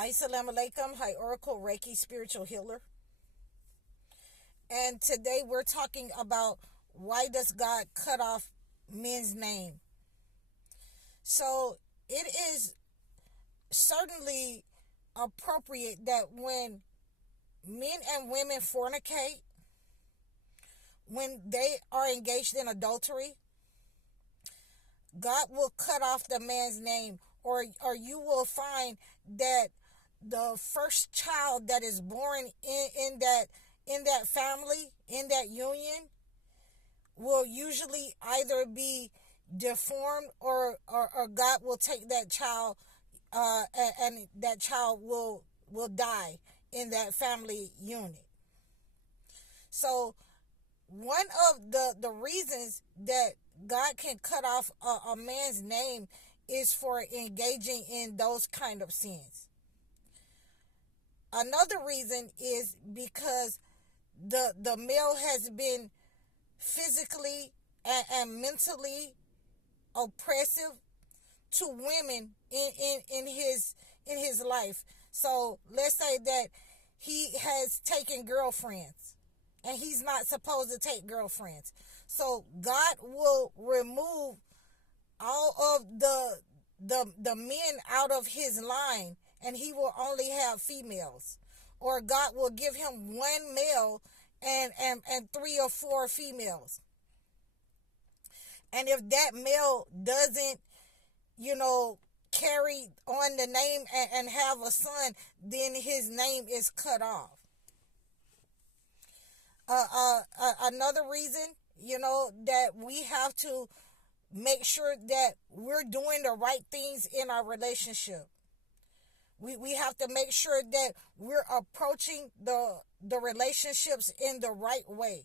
Assalamu alaikum. Hi, Oracle Reiki Spiritual Healer. And today we're talking about why does God cut off men's name? So it is certainly appropriate that when men and women fornicate, when they are engaged in adultery, God will cut off the man's name, or you will find that the first child that is born in that family, in that union, will usually either be deformed or God will take that child and that child will die in that family unit. So one of the reasons that God can cut off a man's name is for engaging in those kind of sins. Another reason is because the male has been physically and mentally oppressive to women in his life. So let's say that he has taken girlfriends and he's not supposed to take girlfriends. So God will remove all of the men out of his line, and he will only have females. Or God will give him one male and 3 or 4 females. And if that male doesn't, carry on the name and have a son, then his name is cut off. Another reason, that we have to make sure that we're doing the right things in our relationship. We have to make sure that we're approaching the relationships in the right way.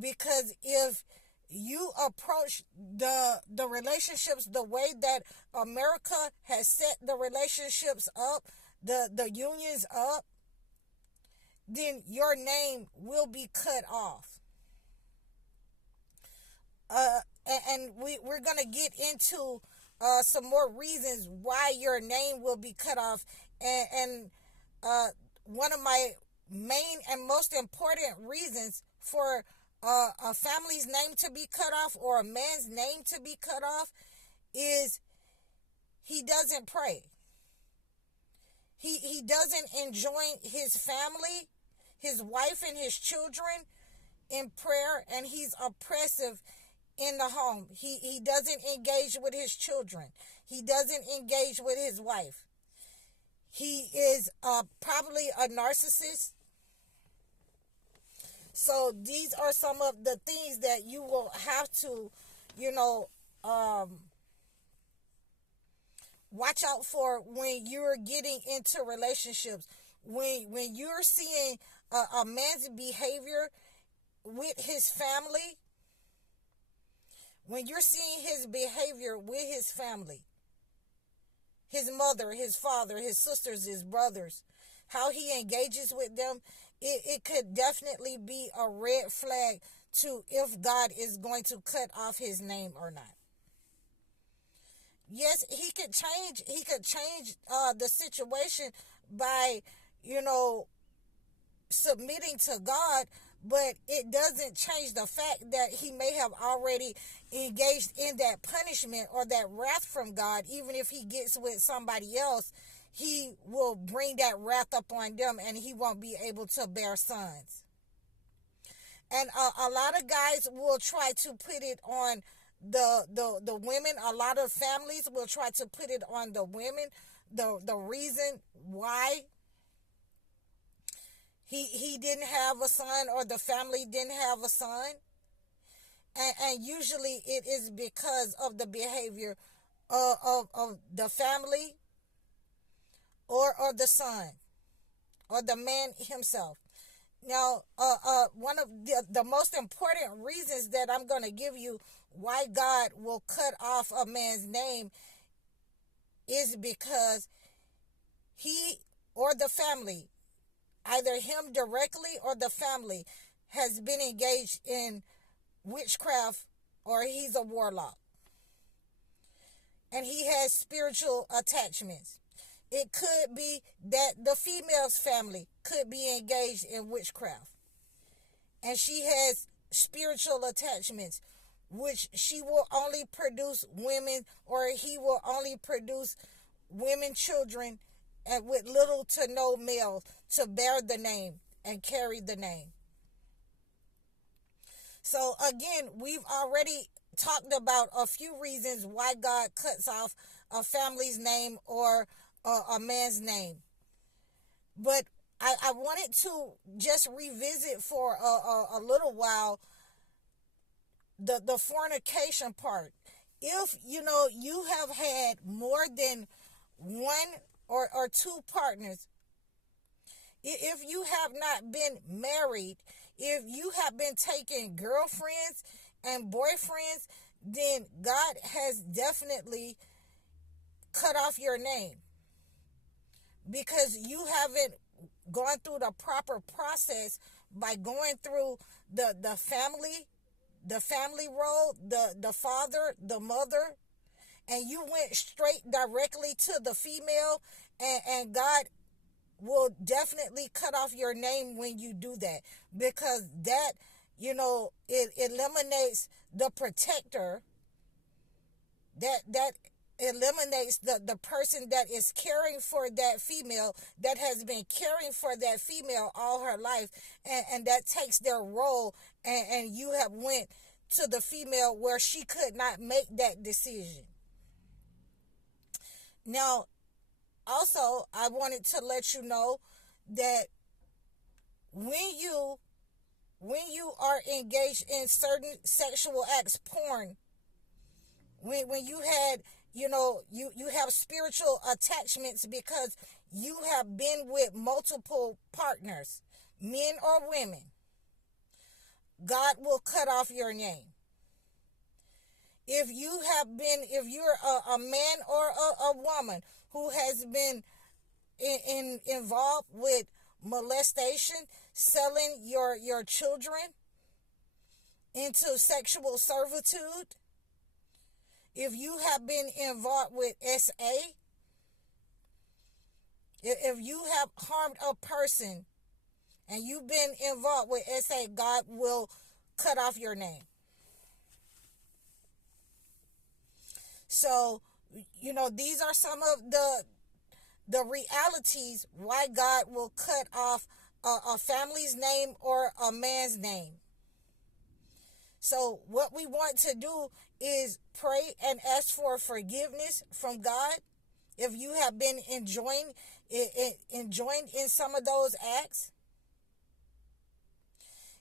Because if you approach the relationships the way that America has set the relationships up, the unions up, then your name will be cut off. And we're going to get into some more reasons why your name will be cut off. And one of my main and most important reasons for a family's name to be cut off, or a man's name to be cut off, is he doesn't pray. He doesn't enjoin his family, his wife and his children in prayer, and he's oppressive in the home. He doesn't engage with his children. He doesn't engage with his wife. He is probably a narcissist. So these are some of the things that you will have to, watch out for when you're getting into relationships. When you're seeing a man's behavior with his family, when you're seeing his behavior with his family, his mother, his father, his sisters, his brothers, how he engages with them, it could definitely be a red flag to if God is going to cut off his name or not. Yes, he could change the situation by, submitting to God, but it doesn't change the fact that he may have already engaged in that punishment or that wrath from God. Even if he gets with somebody else, he will bring that wrath up on them, and he won't be able to bear sons. And a lot of guys will try to put it on the women. A lot of families will try to put it on the women, the reason why he didn't have a son, or the family didn't have a son. And usually it is because of the behavior of the family, or the son, or the man himself. Now, one of the most important reasons that I'm going to give you why God will cut off a man's name is because he or the family, either him directly or the family, has been engaged in witchcraft, or he's a warlock. And he has spiritual attachments. It could be that the female's family could be engaged in witchcraft, and she has spiritual attachments, which she will only produce women, or he will only produce women children, and with little to no male to bear the name and carry the name. So again, we've already talked about a few reasons why God cuts off a family's name or a man's name. But I wanted to just revisit for a little while the fornication part. If you have had more than one or two partners, if you have not been married, if you have been taking girlfriends and boyfriends, then God has definitely cut off your name, because you haven't gone through the proper process by going through the family role, the father, the mother, and you went straight directly to the female, and God will definitely cut off your name when you do that, because that, it eliminates the protector, that eliminates the person that is caring for that female, that has been caring for that female all her life, and that takes their role, and you have went to the female where she could not make that decision. Now, also, I wanted to let you know that when you are engaged in certain sexual acts, porn, when you had, you have spiritual attachments because you have been with multiple partners, men or women, God will cut off your name. If you're a man or a woman who has been involved with molestation, selling your children into sexual servitude, if you have been involved with SA, if you have harmed a person and you've been involved with SA, God will cut off your name. So, these are some of the realities why God will cut off a family's name or a man's name. So what we want to do is pray and ask for forgiveness from God if you have been enjoined in some of those acts.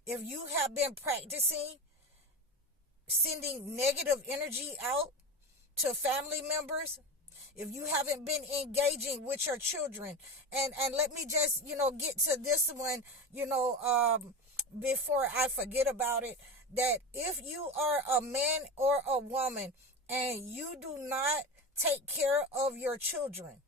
If you have been practicing sending negative energy out to family members, if you haven't been engaging with your children, and let me just, get to this one, before I forget about it, that if you are a man or a woman and you do not take care of your children,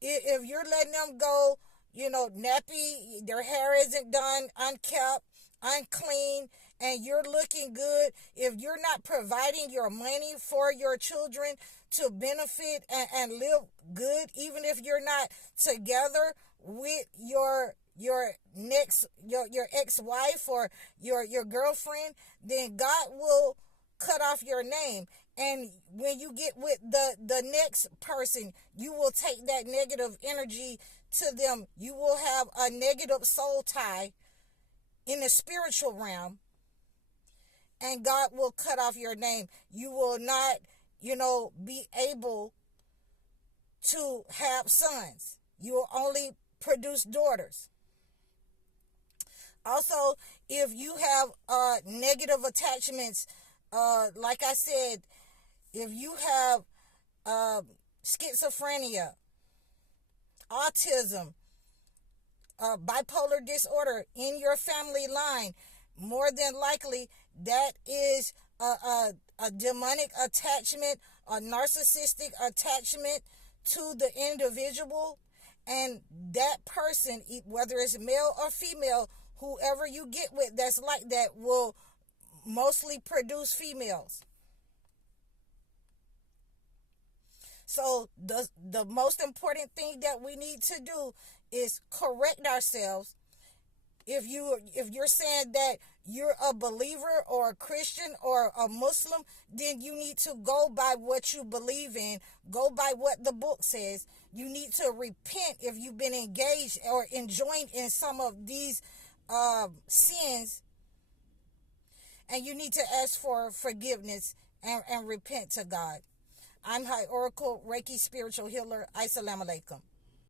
if you're letting them go, nappy, their hair isn't done, unkept, unclean, and you're looking good, if you're not providing your money for your children to benefit and live good, even if you're not together with your ex-wife or your girlfriend, then God will cut off your name. And when you get with the next person, you will take that negative energy to them. You will have a negative soul tie in the spiritual realm, and God will cut off your name. You will not, be able to have sons. You will only produce daughters. Also, if you have negative attachments, like I said, if you have schizophrenia, autism, bipolar disorder in your family line, more than likely that is a demonic attachment, a narcissistic attachment to the individual, and that person, whether it's male or female, whoever you get with that's like that, will mostly produce females. So the most important thing that we need to do is correct ourselves. If you're saying that you're a believer or a Christian or a Muslim, then you need to go by what you believe in. Go by what the book says. You need to repent if you've been engaged or enjoined in some of these sins, and you need to ask for forgiveness and repent to God. I'm High Oracle Reiki Spiritual Healer. Assalamu alaikum.